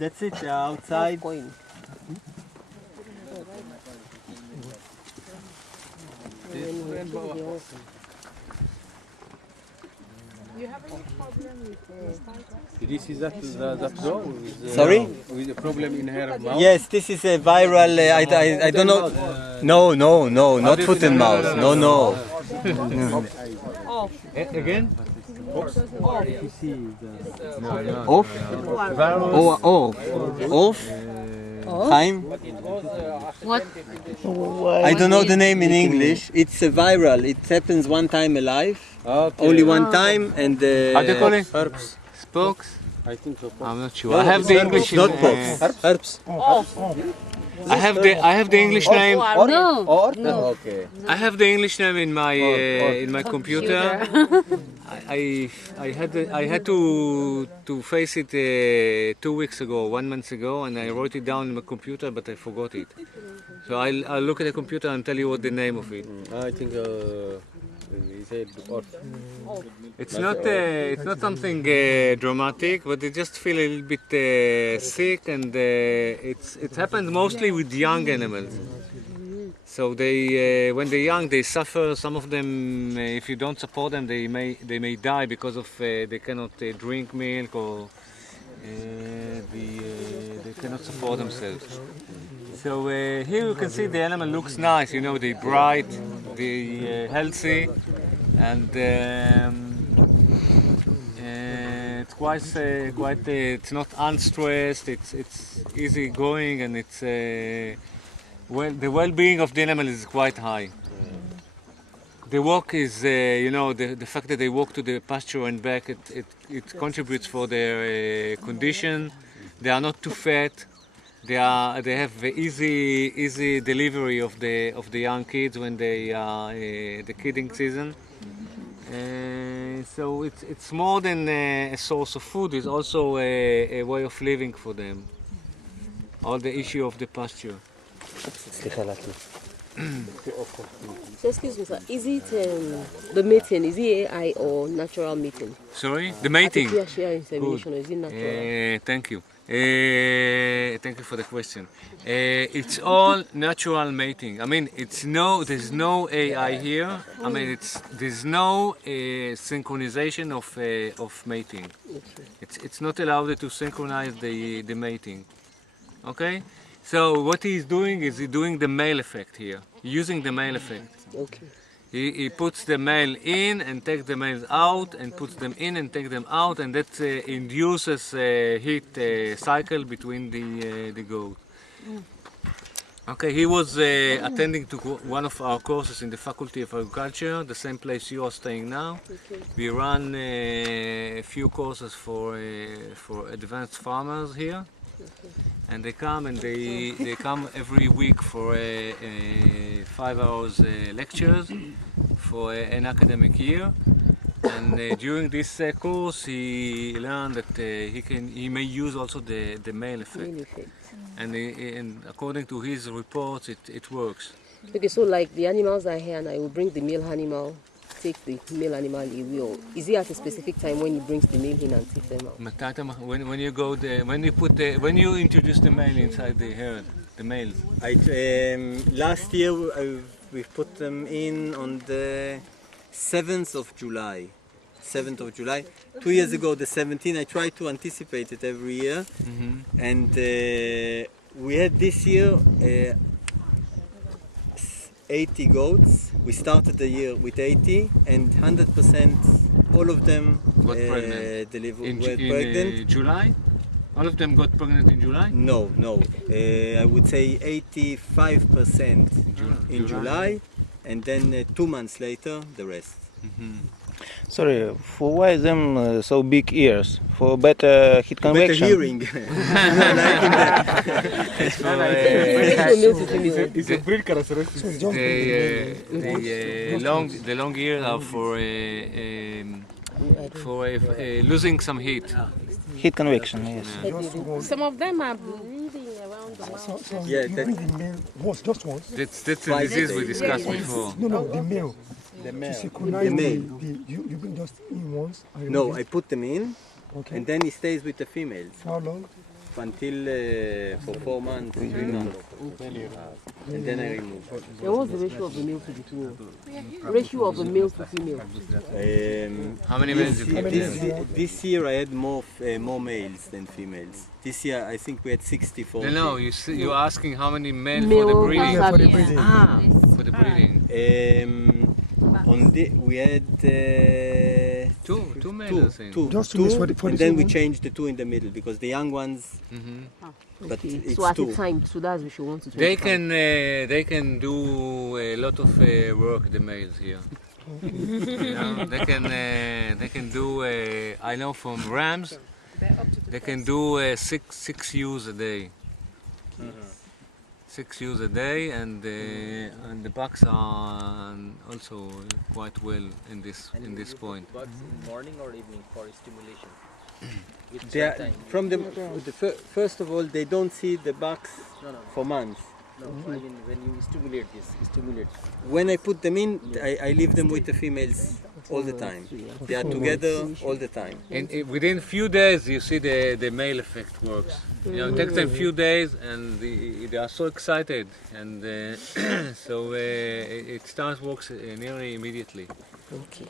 That's it, outside. Coin. You have any problem with mastitis? This is that dog with, Sorry? with a problem in her mouth. Yes, this is a viral, I don't know. No, not foot and mouth. No. Again? Off? Off? Chaim? What? I don't know the name in English. It's a viral. It happens one time alive. Okay. Only one time and How do you call it? Herbs. Spokes? I think so. I'm not sure. I have the English. not pox. Herbs. I have the English name. No. Okay. I have the English name in my computer. I had to face it 2 weeks ago, 1 month ago, and I wrote it down in my computer, but I forgot it. So I'll look at the computer and tell you what the name of it. I think he said off. It's not something dramatic, but they just feel a little bit sick, and it happens mostly with young animals. So they, when they're young, they suffer. Some of them, if you don't support them, they may die because of they cannot drink milk or they cannot support themselves. So here you can see the animal looks nice. You know, they're bright, they're healthy, and it's quite. It's not unstressed. It's easy going, and it's. Well, the well-being of the animal is quite high. The walk is, the fact that they walk to the pasture and back, it contributes for their condition. They are not too fat. They have easy delivery of the young kids when they are the kidding season. So it's more than a source of food. It's also a way of living for them. All the issue of the pasture. So excuse me, sir. Is it the mating? Is it AI or natural mating? Sorry? The mating? Artificial insemination, or is it natural? Thank you. Thank you for the question. It's all natural mating. I mean, there's no AI here. I mean, there's no synchronization of mating. It's not allowed to synchronize the mating. Okay? So what he's doing is doing the male effect here, using the male effect. Okay. He puts the male in and takes the males out, and puts them in and takes them out, and that induces a heat cycle between the goat. Okay, he was attending to one of our courses in the Faculty of Agriculture, the same place you are staying now. Okay. We run a few courses for advanced farmers here. Okay. And they come every week for 5 hours lectures for an academic year. And during this course, he learned that he may use also the male effect. Male effect. And according to his reports, it works. Okay, so like the animals are here, and I will bring the male animal, take the male animal away, or is it at a specific time when he brings the male in and takes them out? When you go there, when you introduce the male inside the herd, the males. Last year we put them in on the 7th of July. 7th of July. 2 years ago, the 17th. I try to anticipate it every year. And we had this year 80 goats. We started the year with 80, and 100%, all of them Got pregnant. were pregnant. July? All of them got pregnant in July? No. I would say 85% in July, and then 2 months later, the rest. Sorry, for why them so big ears? For better heat Better convection? hearing. It's a breed characteristic. The long ears are for losing some heat. Heat convection, yes. Some of them are breathing around the mouth. Yeah, You bring the male once, just once. That's the disease we discussed before. No, the male. The To male. synchronize The male. you bring just in once. And No, remove I it. put them in, Okay. and then he stays with the females. For how long? until for 4 months, 3 months, and then I remove. And what's the ratio of the male to the female? Ratio of the male to female. How many males you keep there? This year I had more males than females. This year I think we had 64. No, you're asking how many males Male for the breeding? Yeah, for the Yes. breeding. For the breeding. We had Two males, I think. Just 2 males for the and then we female? changed the 2 in the middle because the young ones. But Okay. it's So at 2. a time, so that's we should want to. They can do a lot of work. The males here. You know, they can do. I know from rams, they can do six ewes a day. 6 ewes a day, and the bucks are also quite well in this point. Bucks in morning or evening for stimulation? Which They are, time? from first of all, they don't see the bucks No. for months. No, I mean when you stimulate this, When I put them in, I leave them with the females all the time. They are together all the time. Within few days, you see the male effect works. You know, it takes them few days, and they are so excited, and so it starts works nearly immediately. Okay.